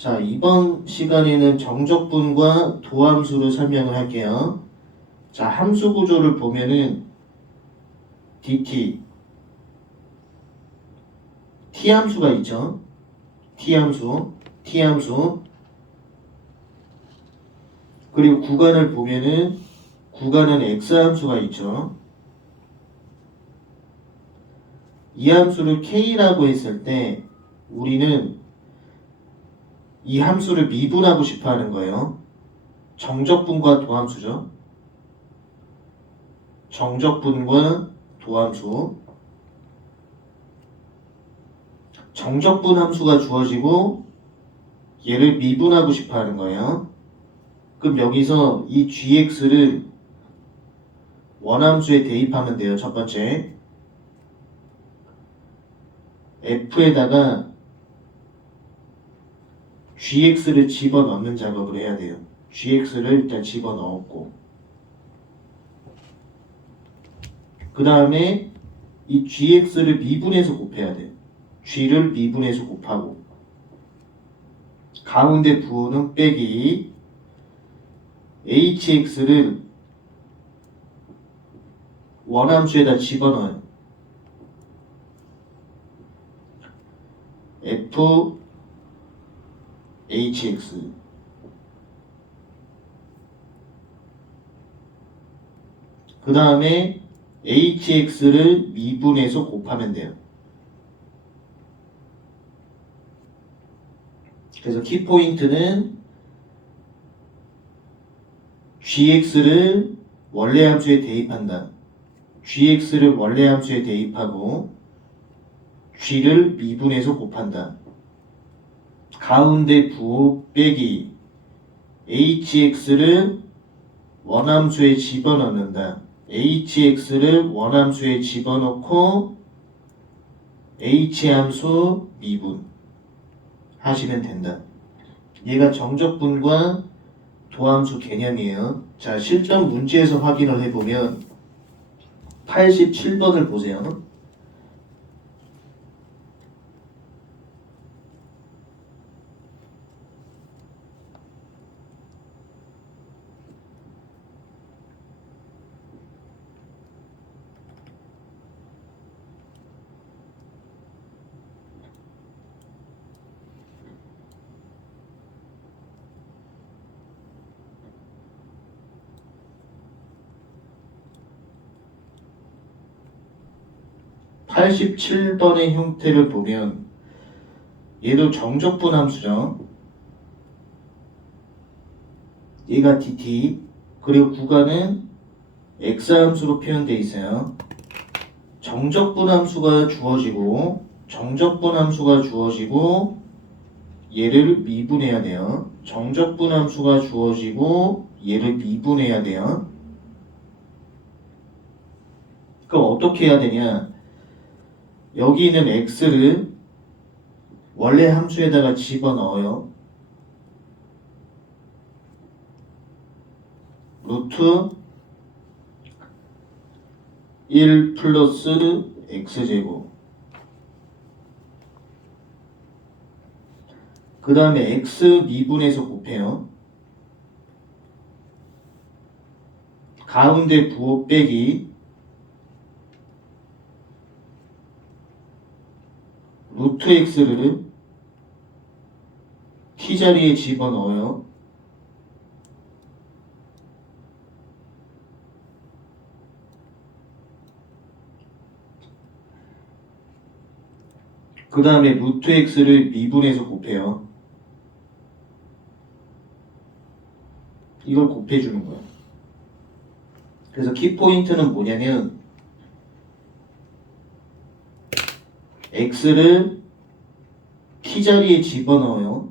자, 이번 시간에는 정적분과 도함수를 설명을 할게요. 자, 함수 구조를 보면은 dt, t함수가 있죠. t함수. 그리고 구간을 보면은 구간은 x함수가 있죠. 이 함수를 k라고 했을 때 우리는 이 함수를 미분하고 싶어 하는 거예요. 정적분과 도함수죠. 정적분과 도함수. 정적분 함수가 주어지고 얘를 미분하고 싶어 하는 거예요. 그럼 여기서 이 gx를 원함수에 대입하면 돼요. 첫 번째. f에다가 gx를 집어넣는 작업을 해야 돼요. gx를 일단 집어넣었고 그 다음에 이 gx를 미분해서 곱해야 돼요. g를 미분해서 곱하고 가운데 부호는 빼기 hx를 원함수에다 집어넣어요. fhx 그 다음에 hx를 미분해서 곱하면 돼요. 그래서 키포인트는 gx를 원래 함수에 대입한다. gx를 원래 함수에 대입하고 g를 미분해서 곱한다. 가운데 부호 빼기 hx를 원함수에 집어넣는다. hx를 원함수에 집어넣고 h함수 미분 하시면 된다. 얘가 정적분과 도함수 개념이에요. 자, 실전 문제에서 확인을 해보면 87번을 보세요. (87번의) 형태를 보면 얘도 정적분 함수죠. 얘가 dt 그리고 구간은 x함수로 표현되어 있어요. 정적분 함수가 주어지고 얘를 미분해야 돼요. 정적분 함수가 주어지고 얘를 미분해야 돼요. 그럼 어떻게 해야 되냐? 여기 있는 x를 원래 함수에다가 집어넣어요. 루트 1 플러스 x제곱 그 다음에 x 미분해서 곱해요. 가운데 부호 빼기 루트 x를 t자리에 집어넣어요. 그 다음에 루트 x를 미분해서 곱해요. 이걸 곱해주는 거예요. 그래서 키포인트는 뭐냐면 x를 t자리에 집어넣어요.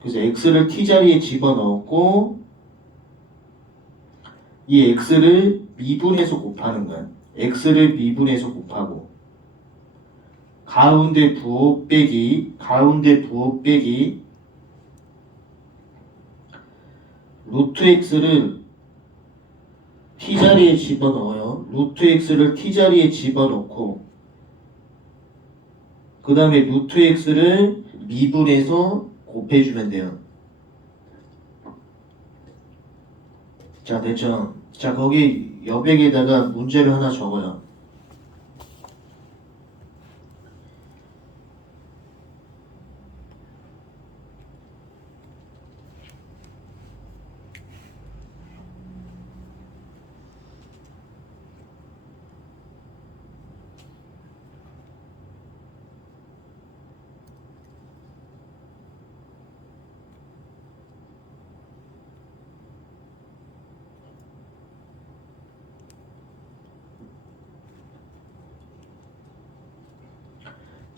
그래서 x를 t자리에 집어넣었고 이 x를 미분해서 곱하는 거예요. x를 미분해서 곱하고 가운데 부호 빼기 루트 x를 t자리에 집어넣어요. 루트 x를 t자리에 집어넣고 그 다음에 루트 x를 미분해서 곱해주면 돼요. 자, 됐죠? 자, 거기 여백에다가 문제를 하나 적어요.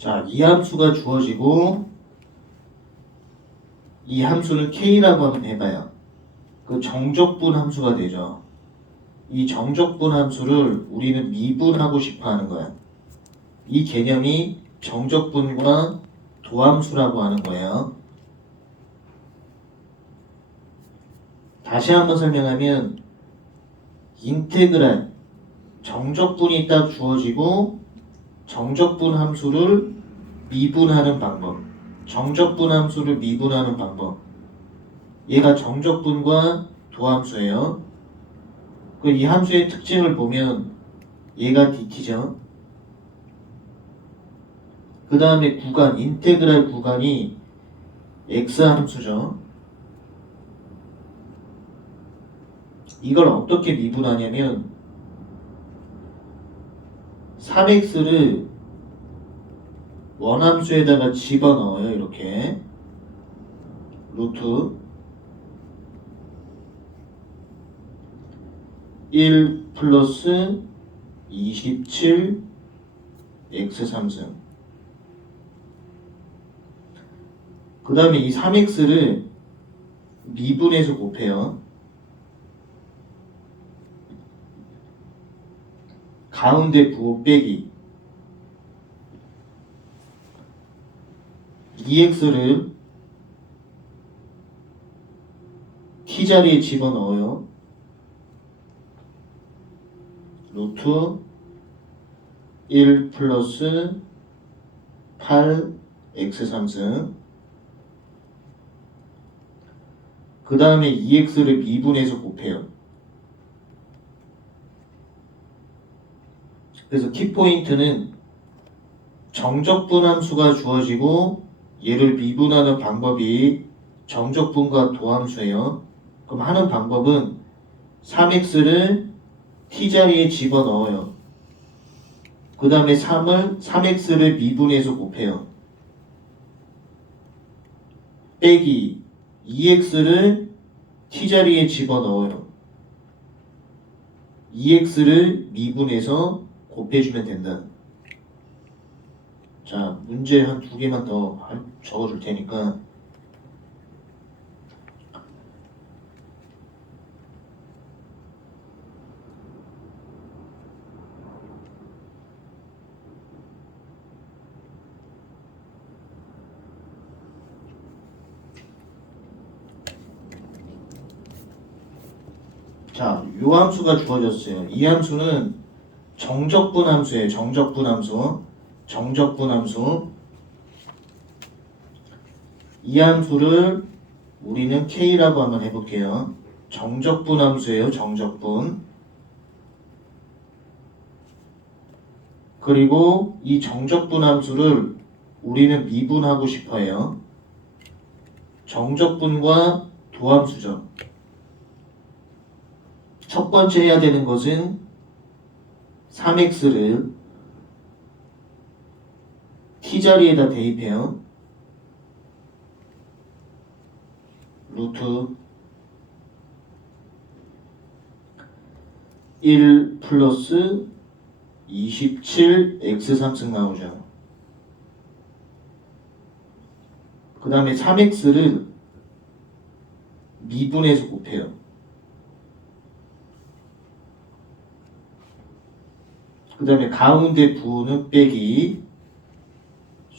자, 이 함수가 주어지고 이 함수는 k라고 한번 해봐요. 그 정적분 함수가 되죠. 이 정적분 함수를 우리는 미분하고 싶어 하는 거야. 이 개념이 정적분과 도함수라고 하는 거예요. 다시 한번 설명하면 인테그랄 정적분이 딱 주어지고 정적분 함수를 미분하는 방법, 정적분 함수를 미분하는 방법. 얘가 정적분과 도함수예요. 이 함수의 특징을 보면 얘가 dt죠. 그 다음에 구간, 인테그랄 구간이 x 함수죠. 이걸 어떻게 미분하냐면 3x를 원함수에다가 집어넣어요. 이렇게 루트 1 플러스 27 x 3승. 그 다음에 이 3x를 미분해서 곱해요. 가운데 부호 빼기 2x를 t자리에 집어넣어요. 루트 1 플러스 8 x 3승. 그 다음에 2x를 미분해서 곱해요. 그래서 키포인트는 정적분 함수가 주어지고 얘를 미분하는 방법이 정적분과 도함수예요. 그럼 하는 방법은 3x를 t자리에 집어넣어요. 그 다음에 3x를 미분해서 곱해요. 빼기 2x를 t자리에 집어넣어요. 2x를 미분해서 곱해주면 된다. 자, 문제 한 2개만 더 적어줄 테니까. 자, 요 함수가 주어졌어요. 이 함수는 정적분 함수예요. 정적분 함수. 정적분 함수. 이 함수를 우리는 k라고 한번 해볼게요. 정적분 함수예요. 정적분. 그리고 이 정적분 함수를 우리는 미분하고 싶어요. 정적분과 도함수죠. 첫 번째 해야 되는 것은 3x를 t자리에다 대입해요. 루트 1 플러스 27 x 3승 나오죠. 그 다음에 3x를 미분해서 곱해요. 그 다음에 가운데 부호는 빼기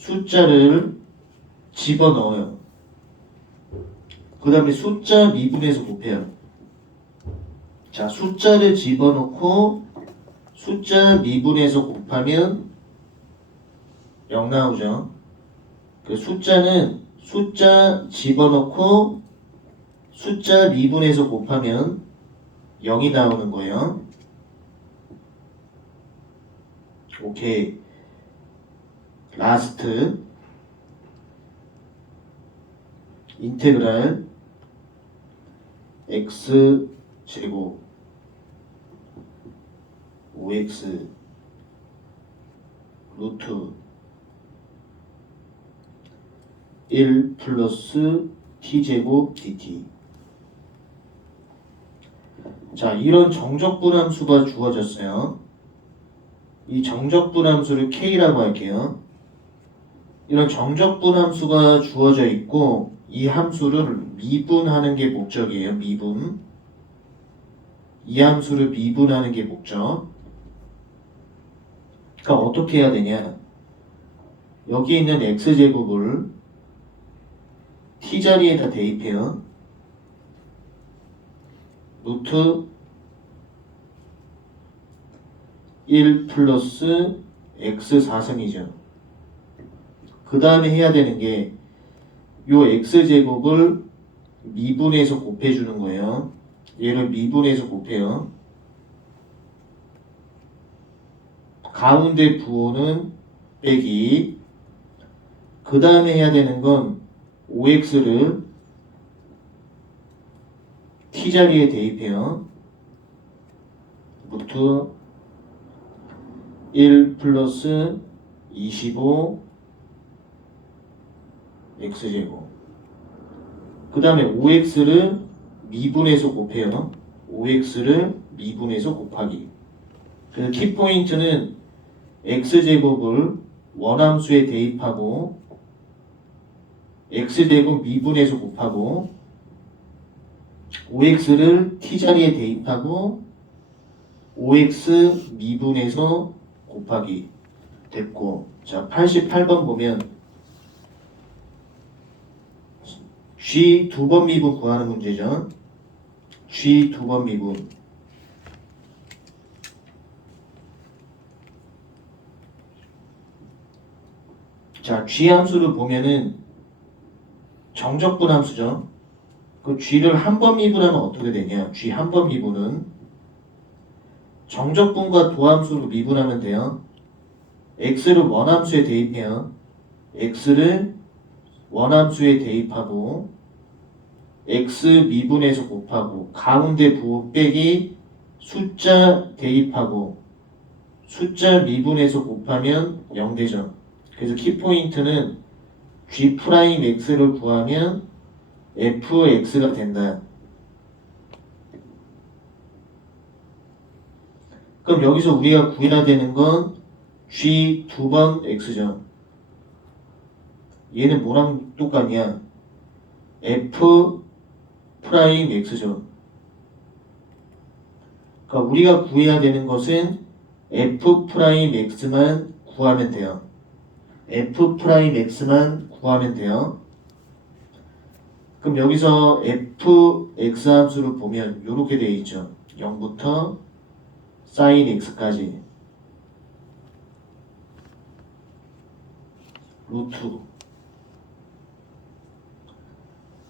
숫자를 집어넣어요. 그 다음에 숫자 미분해서 곱해요. 자, 숫자를 집어넣고 숫자 미분해서 곱하면 0 나오죠. 그 숫자는 숫자 집어넣고 숫자 미분해서 곱하면 0이 나오는 거예요. 오케이. 라스트 인테그랄 x 제곱 5x 루트 1 플러스 t제곱 dt. 자, 이런 정적분함수가 주어졌어요. 이 정적분함수를 k라고 할게요. 이런 정적분함수가 주어져 있고 이 함수를 미분하는 게 목적이에요. 미분. 이 함수를 미분하는 게 목적. 그러니까 어떻게 해야 되냐? 여기 있는 x제곱을 t자리에다 대입해요. 루트 1 플러스 x 4승이죠. 그 다음에 해야 되는 게 요 x제곱을 미분해서 곱해주는 거예요. 얘를 미분해서 곱해요. 가운데 부호는 빼기. 그 다음에 해야 되는 건 5x를 t자리에 대입해요. 루트 1 플러스 25 x제곱. 그 다음에 5x를 미분해서 곱해요. 5x를 미분해서 곱하기. 그래서 키포인트는 x제곱을 원함수에 대입하고 x제곱 미분해서 곱하고 5x를 t자리에 대입하고 5x 미분해서 곱하기. 됐고, 자 88번 보면 g 두 번 미분 구하는 문제죠. g 두 번 미분. 자, g 함수를 보면은 정적분 함수죠. 그 g를 한 번 미분하면 어떻게 되냐? g 한 번 미분은 정적분과 도함수로 미분하면 돼요. x를 원함수에 대입해요. x를 원함수에 대입하고 x 미분해서 곱하고 가운데 부호 빼기 숫자 대입하고 숫자 미분해서 곱하면 0되죠. 그래서 키포인트는 g'x를 구하면 fx가 된다. 그럼 여기서 우리가 구해야 되는 건 g 두 번 x죠. 얘는 뭐랑 똑같냐? f 프라임 x죠. 그러니까 우리가 구해야 되는 것은 f 프라임 x만 구하면 돼요. f 프라임 x만 구하면 돼요. 그럼 여기서 fx 함수를 보면 이렇게 되어 있죠. 0부터 sin x까지 루트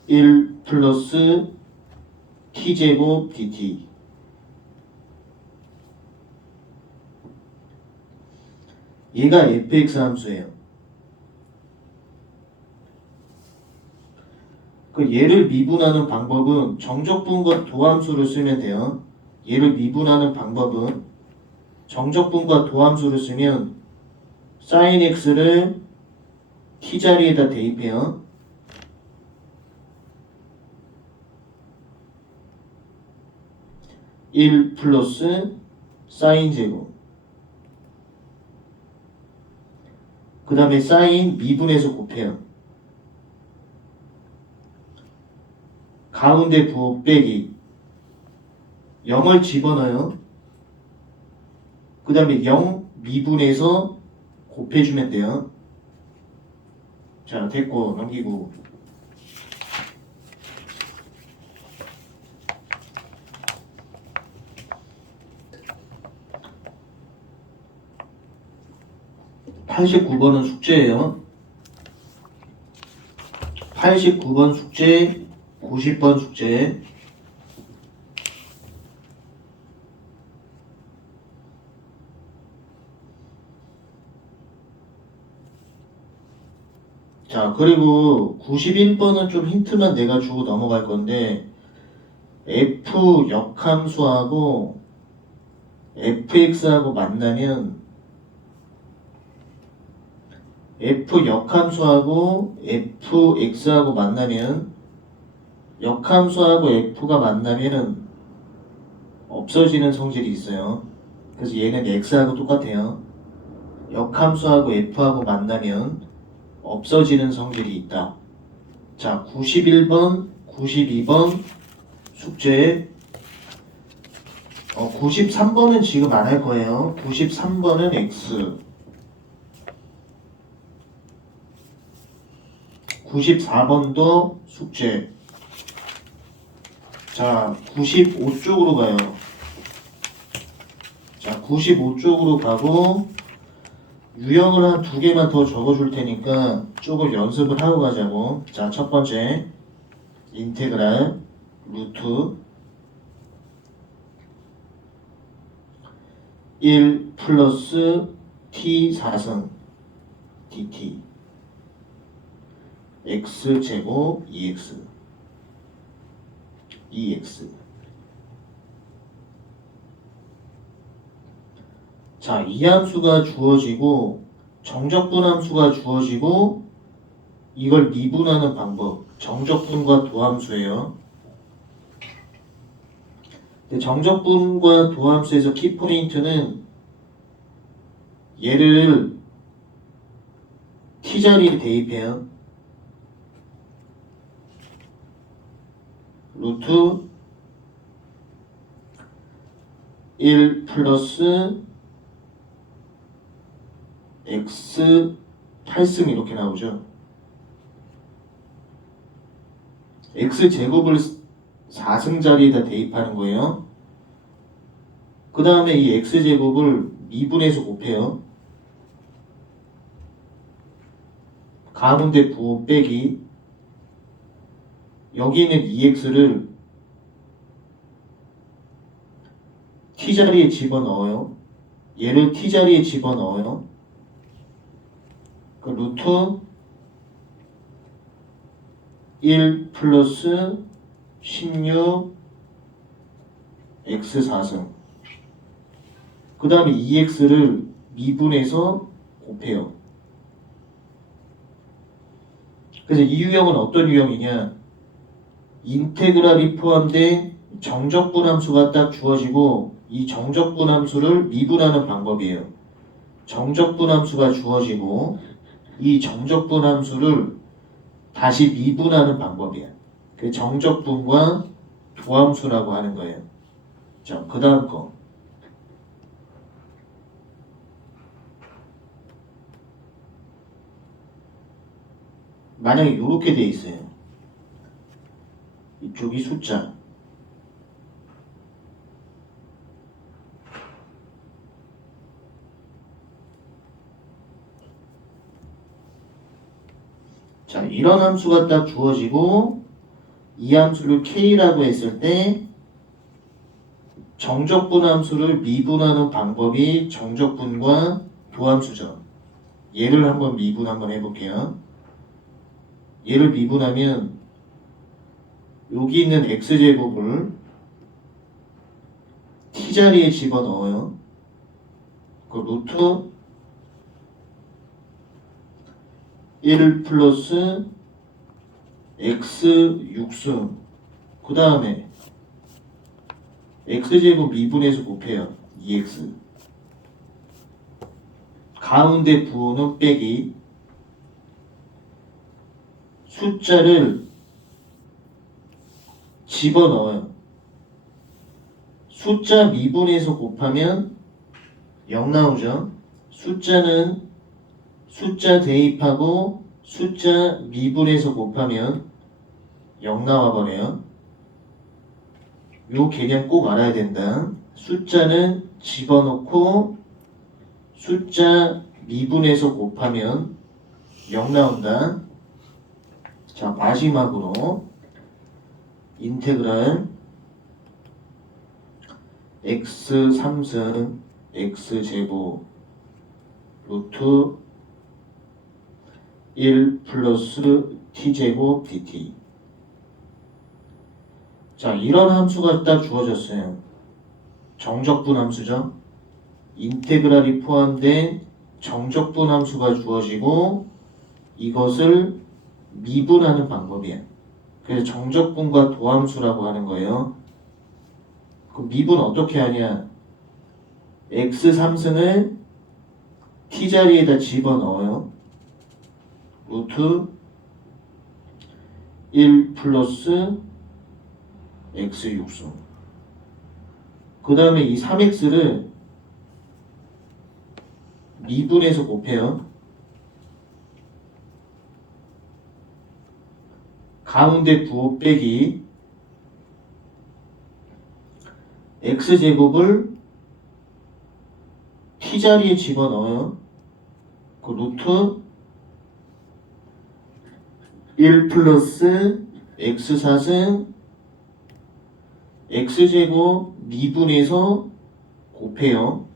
1 플러스 t제곱 dt. 얘가 fx 함수예요. 그 얘를 미분하는 방법은 정적분과 도함수를 쓰면 돼요. 얘를 미분하는 방법은 정적분과 도함수를 쓰면 sin x를 t자리에다 대입해요. (1) 플러스 사인 제곱. 그 다음에 사인 미분해서 곱해요. 가운데 부호 빼기 0을 집어넣어요. 그 다음에 0 미분해서 곱해주면 돼요. 자, 됐고 넘기고. (89번은) 숙제예요. 89번 숙제, 90번 숙제. 자, 그리고 91번은 좀 힌트만 내가 주고 넘어갈 건데, f 역함수하고 fx하고 만나면 f 역함수하고 fx하고 만나면 역함수하고 f가 만나면은 없어지는 성질이 있어요. 그래서 얘는 x하고 똑같아요. 역함수하고 f하고 만나면 없어지는 성질이 있다. 자, 91번, 92번 숙제. 93번은 지금 안 할 거예요. 93번은 x. 94번도 숙제. 자, 95쪽으로 가요. 자, 95쪽으로 가고 유형을 한 두 개만 더 적어줄 테니까 조금 연습을 하고 가자고. 자, 첫 번째 인테그랄 루트 1 플러스 t 4승 dt x제곱 2x. 자, 이 함수가 주어지고 정적분 함수가 주어지고 이걸 미분하는 방법. 정적분과 도함수예요. 근데 정적분과 도함수에서 키포인트는 얘를 t자리에 대입해요. 루트 1 플러스 x 8승 이렇게 나오죠. x제곱을 4승 자리에다 대입하는 거예요. 그 다음에 이 x제곱을 미분해서 곱해요. 가운데 부호 빼기. 여기 있는 2x를 t자리에 집어넣어요. 얘를 t자리에 집어넣어요. 그 루트 1 플러스 16 x 4승. 그 다음에 2x를 미분해서 곱해요. 그래서 이 유형은 어떤 유형이냐? 인테그랄이 포함된 정적분 함수가 딱 주어지고 이 정적분 함수를 미분하는 방법이에요. 정적분 함수가 주어지고 이 정적분 함수를 다시 미분하는 방법이야. 그 정적분과 도함수라고 하는 거예요. 자, 그 다음 거. 만약에 이렇게 돼 있어요. 이쪽이 숫자. 자, 이런 함수가 딱 주어지고 이 함수를 k라고 했을 때 정적분 함수를 미분하는 방법이 정적분과 도함수죠. 얘를 한번 미분 한번 해볼게요. 얘를 미분하면 여기 있는 x제곱을 t자리에 집어넣어요. 그 루트 1 플러스 x 6승. 그 다음에 x제곱 미분해서 곱해요. 2x. 가운데 부호는 빼기. 숫자를 집어넣어요. 숫자 미분해서 곱하면 0 나오죠. 숫자는 숫자 대입하고 숫자 미분해서 곱하면 0 나와버려요. 요 개념 꼭 알아야 된다. 숫자는 집어넣고 숫자 미분해서 곱하면 0 나온다. 자, 마지막으로 인테그랄 x 3승 x제곱 루트 1 플러스 t제곱 dt. 자, 이런 함수가 딱 주어졌어요. 정적분 함수죠. 인테그랄이 포함된 정적분 함수가 주어지고 이것을 미분하는 방법이에요. 그래서 정적분과 도함수라고 하는 거예요. 그 미분 어떻게 하냐? x 3승을 t자리에다 집어넣어요. 루트 1 플러스 x 6승. 그 다음에 이 3x를 미분해서 곱해요. 가운데 부호 빼기 x제곱을 t자리에 집어넣어요. 그 루트 1 플러스 x4승 x제곱 미분해서 곱해요.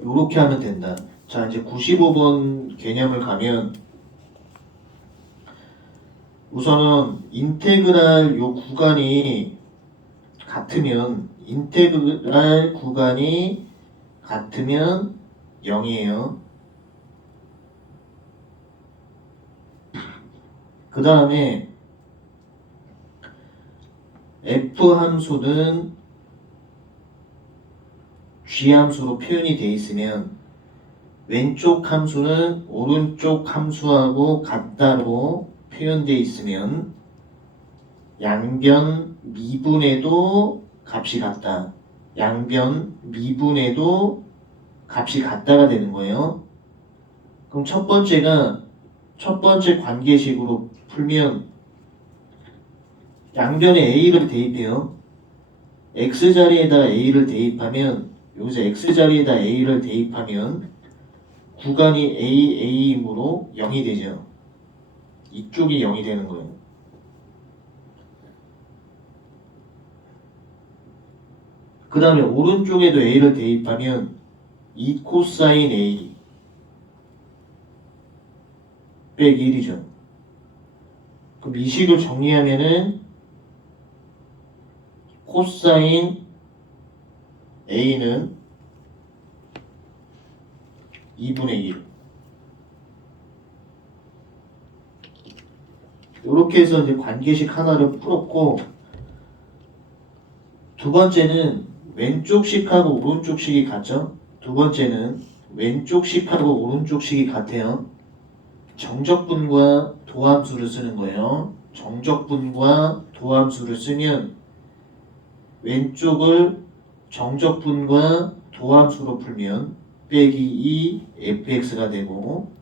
요렇게 하면 된다. 자, 이제 95번 개념을 가면 우선은 인테그랄 요 구간이 같으면 인테그랄 구간이 같으면 0이에요. 그 다음에 f 함수는 g 함수로 표현이 돼 있으면 왼쪽 함수는 오른쪽 함수하고 같다로 표현되어 있으면 양변 미분에도 값이 같다. 양변 미분에도 값이 같다가 되는 거예요. 그럼 첫 번째 관계식으로 풀면 양변에 a를 대입해요. x자리에다 a를 대입하면 여기서 x자리에다 a를 대입하면 구간이 a이므로 0이 되죠. 이쪽이 0이 되는 거예요. 그 다음에 오른쪽에도 a를 대입하면 2 코사인 a 빼기 1이죠. 그럼 이 식을 정리하면은 코사인 a는 2분의 1. 이렇게 해서 이제 관계식 하나를 풀었고, 두 번째는 왼쪽 식하고 오른쪽 식이 같죠? 두 번째는 왼쪽 식하고 오른쪽 식이 같아요. 정적분과 도함수를 쓰는 거예요. 정적분과 도함수를 쓰면 왼쪽을 정적분과 도함수로 풀면 빼기 2 fx가 되고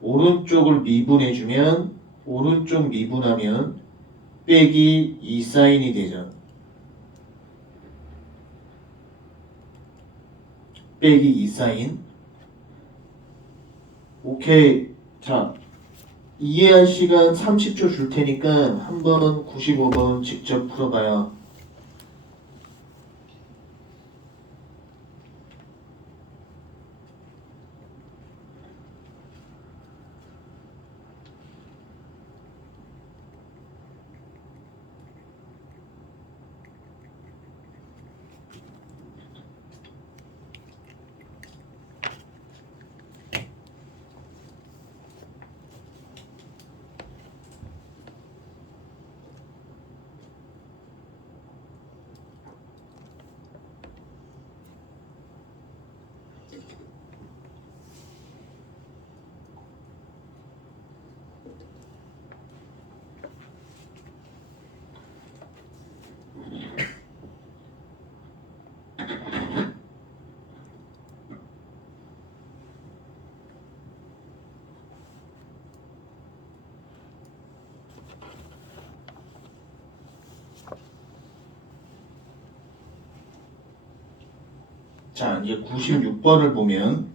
오른쪽을 미분해주면 오른쪽 미분하면 빼기 2 사인이 되죠. 빼기 2 사인. 오케이. 자, 이해할 시간 30초 줄 테니까 한번 95번 직접 풀어봐요. 자, 이제 96번을 보면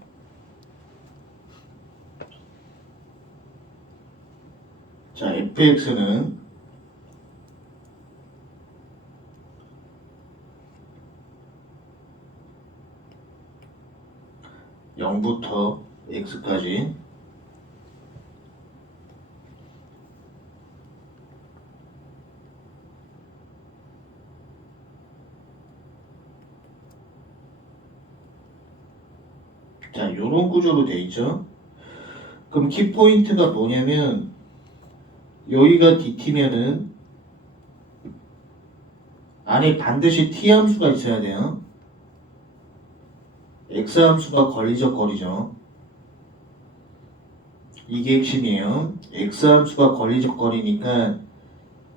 자, fx는 0부터 x까지 자, 요런 구조로 돼 있죠. 그럼 키포인트가 뭐냐면 여기가 dt면은 안에 반드시 t 함수가 있어야 돼요. x 함수가 걸리적거리죠. 이게 핵심이에요. x 함수가 걸리적거리니까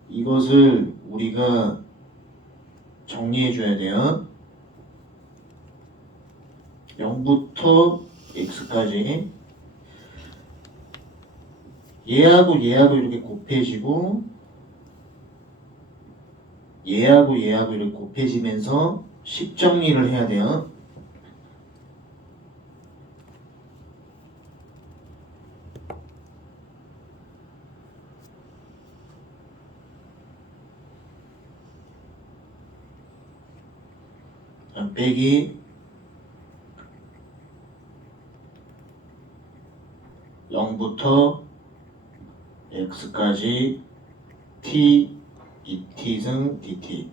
이것을 우리가 정리해 줘야 돼요. 0부터 x까지 얘하고 얘하고 이렇게 곱해지고 얘하고 얘하고 이렇게 곱해지면서 식 정리를 해야 돼요. 빼기 0부터 x까지 t, dt 등 dt.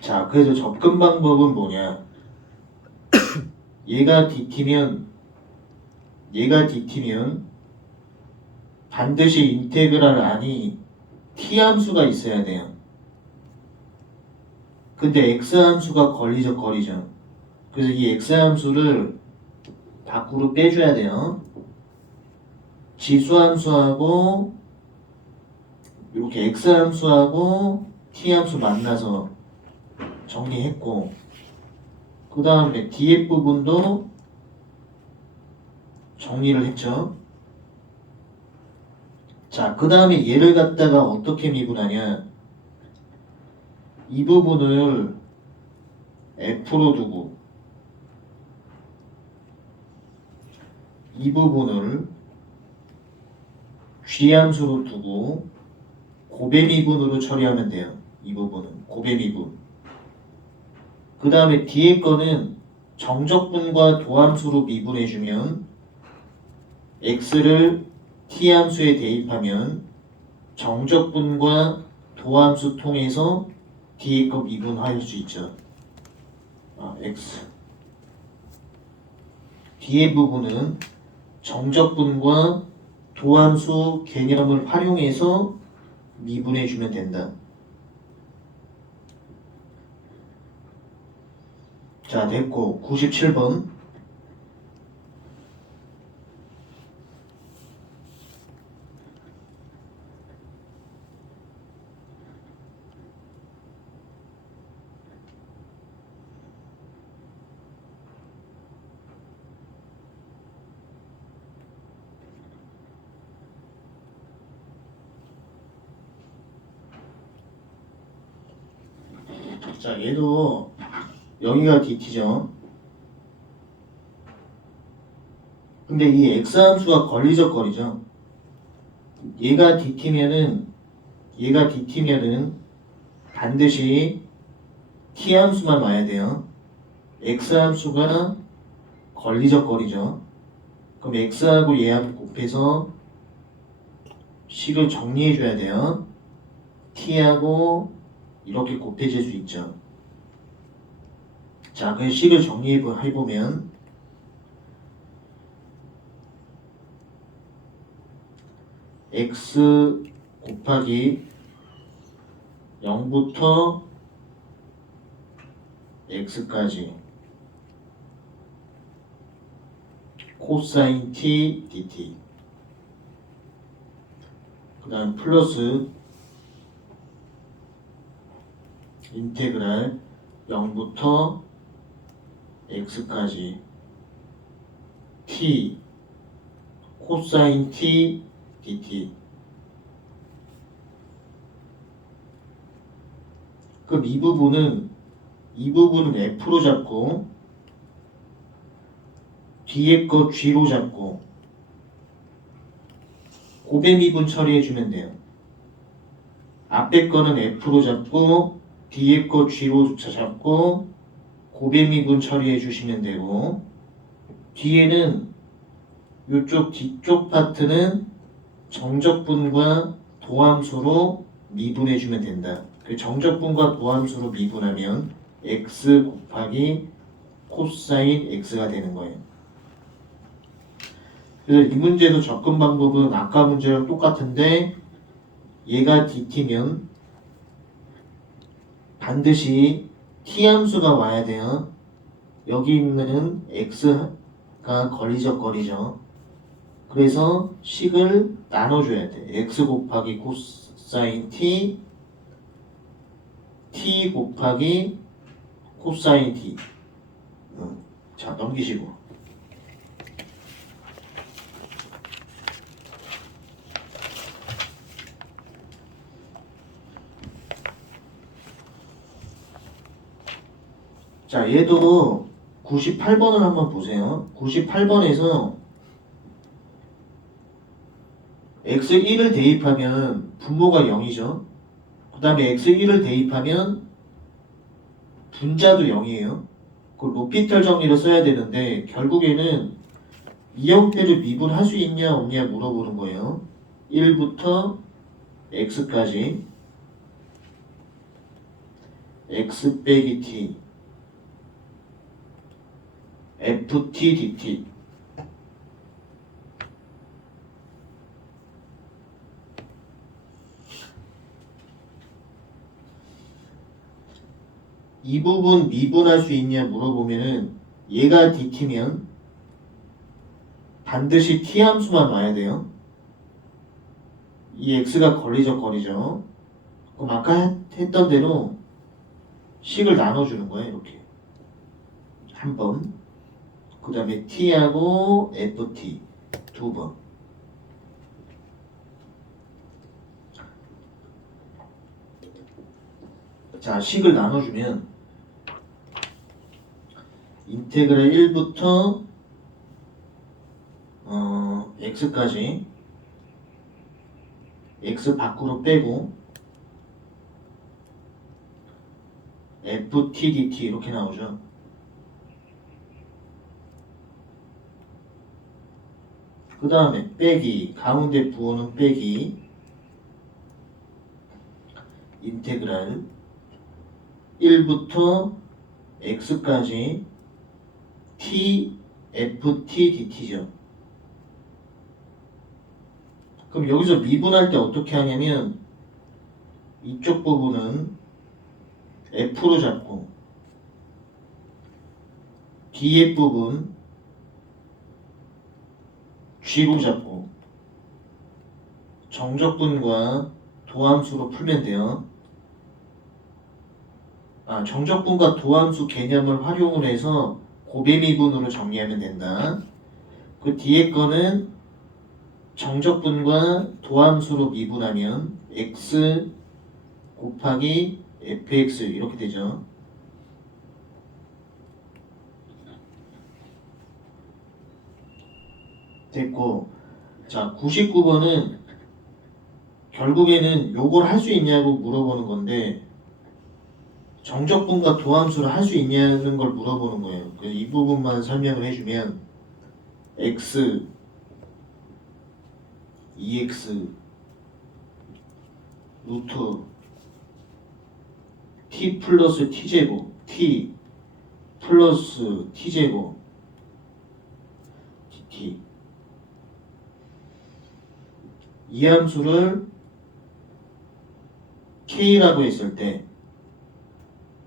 자, 그래서 접근 방법은 뭐냐? 얘가 dt면 반드시 인테그랄 안이 t 함수가 있어야 돼요. 근데 x 함수가 걸리적거리죠. 그래서 이 x 함수를 밖으로 빼줘야 돼요. 지수 함수하고 이렇게 x 함수하고 t 함수 만나서 정리했고, 그 다음에 df 부분도 정리를 했죠. 자, 그 다음에 얘를 갖다가 어떻게 미분하냐? 이 부분을 f로 두고 이 부분을 g함수로 두고 고배미분으로 처리하면 돼요. 이 부분은 고배미분. 그 다음에 뒤에 거는 정적분과 도함수로 미분해주면 x를 t함수에 대입하면 정적분과 도함수 통해서 뒤에 거 미분할 수 있죠. x. 뒤에 부분은 정적분과 도함수 개념을 활용해서 미분해주면 된다. 자, 됐고 97번. 자, 얘도 여기가 dt죠. 근데 이 x함수가 걸리적거리죠. 얘가 dt면은 반드시 t함수만 와야 돼요. x함수가 걸리적거리죠. 그럼 x하고 얘하고 곱해서 식을 정리해 줘야 돼요. t하고 이렇게 곱해질 수 있죠. 자, 그 식을 정리해보면 x 곱하기 0부터 x까지 코사인 t dt, 그 다음 플러스 인테그랄 0부터 x까지 t 코사인 t dt. 그럼 이 부분은 F로 잡고 뒤에 거 G로 잡고 곱의 미분 처리해주면 돼요. 앞에 거는 F로 잡고 뒤에 거 G로 잡고 곱의 미분 처리해주시면 되고 뒤에는 이쪽 뒤쪽 파트는 정적분과 도함수로 미분해주면 된다. 그 정적분과 도함수로 미분하면 x 곱하기 코사인 x가 되는 거예요. 그래서 이 문제도 접근 방법은 아까 문제랑 똑같은데 얘가 dt면 반드시 t함수가 와야 돼요. 여기 있는 x가 걸리적거리죠. 그래서 식을 나눠줘야 돼. x 곱하기 코사인 t, t 곱하기 코사인 t. 자, 넘기시고. 자, 얘도 98번을 한번 보세요. 98번에서 x1을 대입하면 분모가 0이죠. 그 다음에 x1을 대입하면 분자도 0이에요. 그 로피탈 정리를 써야 되는데 결국에는 이 형태를 미분할 수 있냐 없냐 물어보는 거예요. 1부터 x까지 x 빼기 t ft dt 이 부분 미분할 수 있냐 물어보면은 얘가 dt면 반드시 t 함수만 와야 돼요. 이 x가 걸리적거리죠. 그럼 아까 했던 대로 식을 나눠주는 거예요. 이렇게 한 번, 그 다음에 t하고 ft 두 번. 자, 식을 나눠주면 인테그랄 1부터 x까지 x 밖으로 빼고 ft dt 이렇게 나오죠. 그 다음에 빼기 가운데 부호는 빼기 인테그랄 1부터 x까지 t ft dt죠. 그럼 여기서 미분할 때 어떻게 하냐면 이쪽 부분은 f로 잡고 뒤에 부분 g로 잡고 정적분과 도함수로 풀면 돼요. 정적분과 도함수 개념을 활용을 해서 곱의 미분으로 정리하면 된다. 그 뒤에 거는 정적분과 도함수로 미분하면 x 곱하기 fx 이렇게 되죠. 됐고, 자 99번은 결국에는 요걸 할 수 있냐고 물어보는 건데 정적분과 도함수를 할 수 있냐는 걸 물어보는 거예요. 그래서 이 부분만 설명을 해주면 x 2x 루트 t 플러스 t제곱 t 플러스 t제곱 dt 이 함수를 k라고 했을 때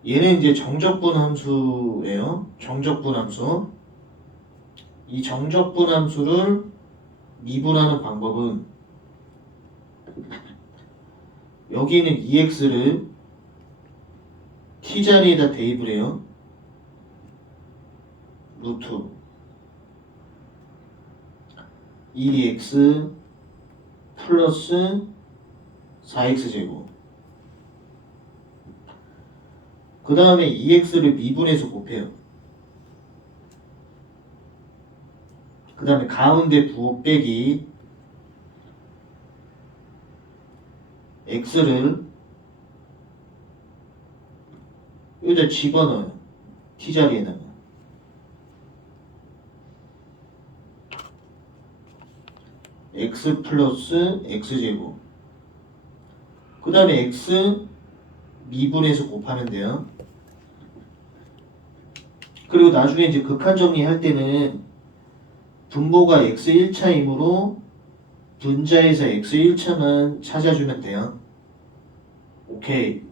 얘는 이제 정적분 함수예요. 정적분 함수. 이 정적분 함수를 미분하는 방법은 여기 있는 2x를 t 자리에다 대입을 해요. 루트 2x 플러스 4x제곱 그 다음에 2x를 미분해서 곱해요. 그 다음에 가운데 부호 빼기 x를 여기다 집어넣어요. t자리에다가. x 플러스 x제곱. 그 다음에 x 미분해서 곱하면 돼요. 그리고 나중에 이제 극한 정리할 때는 분모가 x 1차이므로 분자에서 x 1차만 찾아주면 돼요. 오케이.